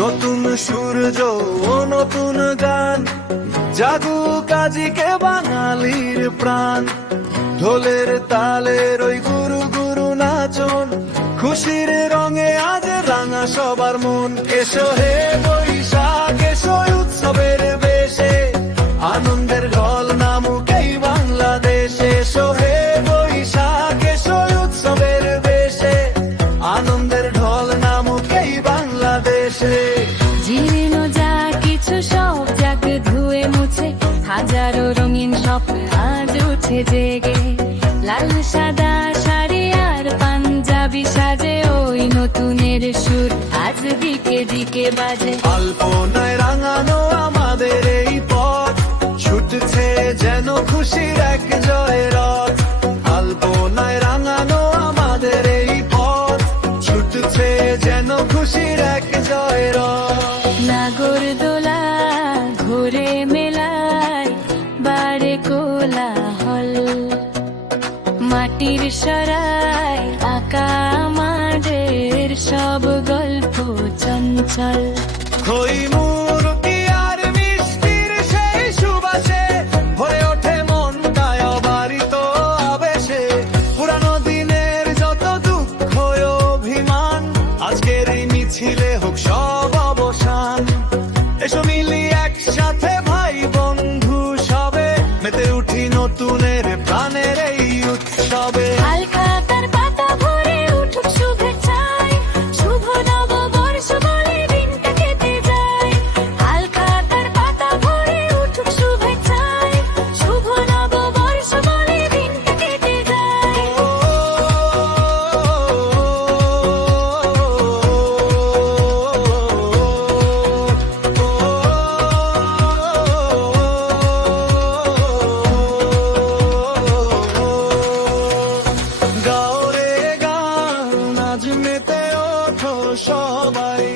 নতুন সূর্য ও নতুন গান, জাগুক আজিকে বাঙালির প্রাণ। ঢোলের তালের ওই গুরু গুরু নাচন, খুশির রঙে আজ রাঙা সবার মন। এসো হে বৈশাখ, এসো উৎসবের বেশে, আনন্দের ঢল নামুক এই বাংলাদেশে। এসো হে বৈশাখ, এসো উৎসবের বেশে, আনন্দের ঢল নামুক এই বাংলাদেশে। জীর্ণ যা কিছু সব যাক ধুয়ে মুছে, হাজারো রঙিন স্বপ্ন আজ উঠে জেগে। লাল সাদা শাড়ি আর পাঞ্জাবি সাজে, ওই নতুনের সুর আজ দিকে দিকে বাজে। আলপনায় রাঙানো আমাদের এই পথ, ছুটছে যেন খুশির এক জয় রথ। আলপনায় রাঙানো আমাদের এই পথ, ছুটছে যেন খুশির এক জয় রথ। নাগরদোলা ঘুরে মেলায় বারে কোলাহল, মাটির সরাই আঁকা আমাদের সব গল্প চঞ্চল। খই মুরকি আর মিষ্টির সেই সুবাসে, ভরে ওঠে মনটায় অবারিত আবেশে। পুরানো দিনের যত দুঃখ অভিমান, আজকের এই মিছিলে হোক সব অবসান। এসো মিলি একসাথে ভাই বন্ধু সবে, মেতে উঠি নতুনের প্রাণের এই উৎসবে। হালখাতার পাতা ভরে উঠুক শুভেচ্ছায়, শুভ নববর্ষ বলে দিনটা কেটে যায়। হালখাতার পাতা ভরে উঠুক শুভেচ্ছায়, শুভ নববর্ষ বলে দিনটা কেটে যায়। গাও রে গান, আজ মেতে ওঠো সবাই।